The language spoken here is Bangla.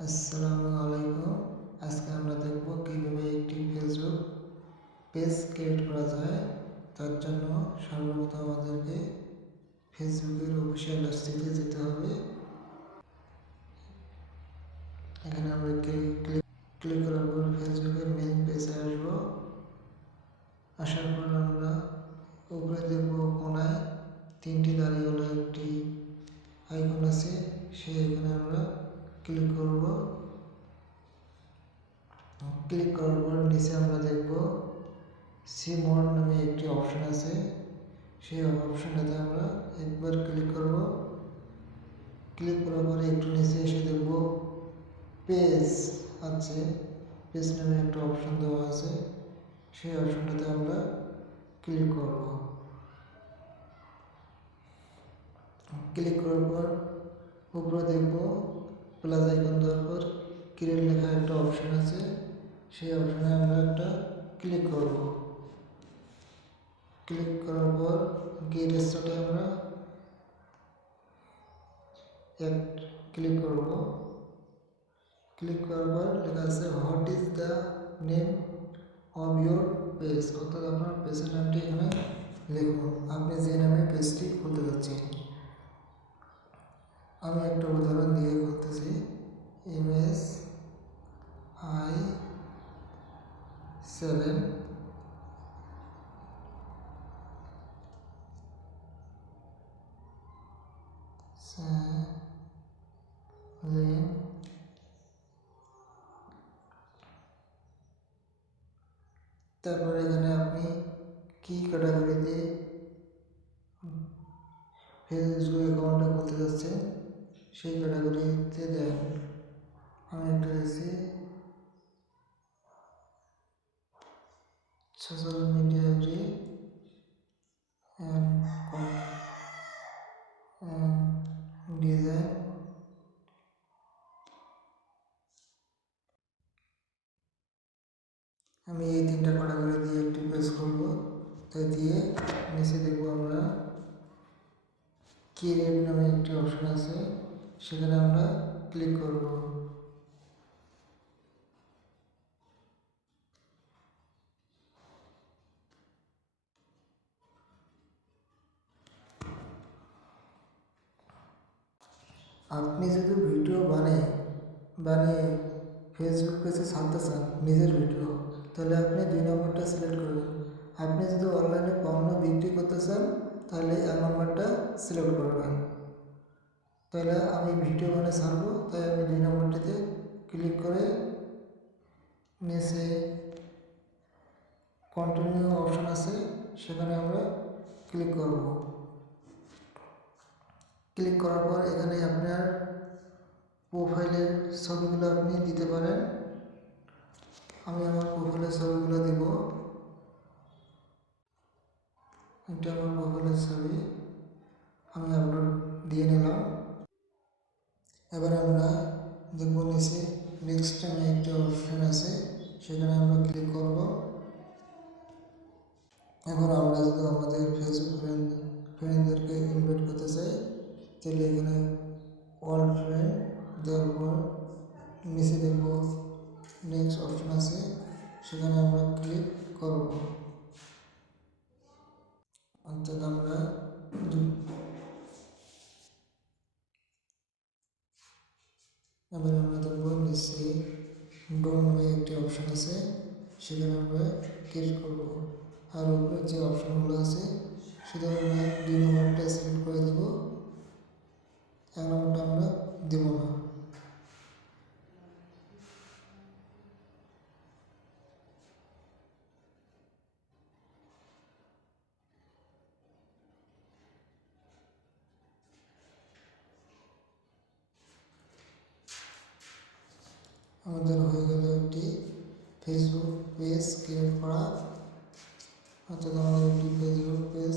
আসসালামু আলাইকুম। আজকে আমরা দেখব কিভাবে একটি ফেসবুক পেজ ক্রিয়েট করা যায়। তার জন্য সর্বপ্রথম আমাদেরকে ফেসবুকের অফিসিয়াল ওয়েবসাইটে যেতে হবে। এখানে আমরা ক্লিক করার পর ফেসবুকের মেইন পেজে আসবো। আসার পর আমরা উপরে দেখব কোনায় তিনটি দাঁড়িয়েওয়ালা একটি আইকন আছে, সেই আইকনে আমরা ক্লিক করব। ক্লিক করার পর নিচে আমরা দেখব সি মোর নামে একটি অপশন আছে, সেই অপশনটাতে আমরা একবার ক্লিক করব। ক্লিক করার পরে একটু নিচে এসে দেখব পেজ আছে, পেজ নামে একটা অপশন দেওয়া আছে, সেই অপশনটাতে আমরা ক্লিক করব। ক্লিক করার পর উপরে দেখব প্লাস আইকন দেওয়ার পর ক্রিয়েট লেখা একটা অপশন আছে, সেই অপশনে আমরা একটা ক্লিক করব। ক্লিক করার পর গেট স্টার্টে আমরা ক্লিক করব। ক্লিক করার পর লেখা আছে what is the name of your page, অর্থাৎ আপনার পেজের নামটি এখানে লিখুন, আপনি যে নামে পেজটি খুলতে যাচ্ছেন। আমি একটা উদাহরণ দিয়ে করতেছি, MSI7 তারপরে এখানে আপনি কি ক্যাটাগরিতে ফেসবুক অ্যাকাউন্টটা খুলতে যাচ্ছেন সেই ক্যাটাগরিতে দেন। আমি একটা দিয়েছি সোশ্যাল মিডিয়া ডিজাইন। আমি এই তিনটা ক্যাটাগরি দিয়ে একটি পেজ খুলব। তাই দিয়ে নিচে দেখব আমরা ক্রিয়েট নামে একটি অপশন আছে, সেখানে আমরা ক্লিক করব। আপনি যদি ভিডিও বানিয়ে ফেসবুক পেজে ছাড়তে চান নিজের ভিডিও, তাহলে আপনি 2 নম্বরটা সিলেক্ট করবেন। আপনি যদি অনলাইনে পণ্য বিক্রি করতে চান তাহলে 1 নম্বরটা সিলেক্ট করবেন। তাহলে আমি ভিডিও বানিয়ে ছাড়বো, তাই আমি 2 নম্বরটিতে ক্লিক করে নিচে কন্টিনিউ অপশন আছে, সেখানে আমরা ক্লিক করব। ক্লিক করার পর এখানে আপনার প্রোফাইলের ছবিগুলো আপনি দিতে পারেন। আমি আমার প্রোফাইলের ছবিগুলো দেব। এটা আমার প্রোফাইলের ছবি, আমি আপলোড দিয়ে নিলাম। এবার আমরা দেখব নিচে নেক্সট নামে একটা অপশন আছে, সেখানে আমরা ক্লিক করব। এখন আমরা যদি আমাদের ফেসবুক ফ্রেন্ডদেরকে ইনভাইট করতে চাই, তাহলে এখানে অল ফ্রেন্ড দেওয়ার পর নিচে দেখব নেক্সট অপশন আছে, সেখানে আমরা ক্লিক করব। অর্থাৎ আমরা এবার আমরা দেখব নিচে ডোন নামে একটি অপশন আছে, সেখানে আমরা ক্লিক করব। আর উপরে যে অপশনগুলো আছে সেটা আমরা 2 নম্বরটা সিলেক্ট করে দেব, 1 নম্বরটা আমরা দেব না। আমাদের হয়ে গেল একটি ফেসবুক পেজ ক্রিয়েট করা, অর্থাৎ আমাদের একটি ফেসবুক পেজ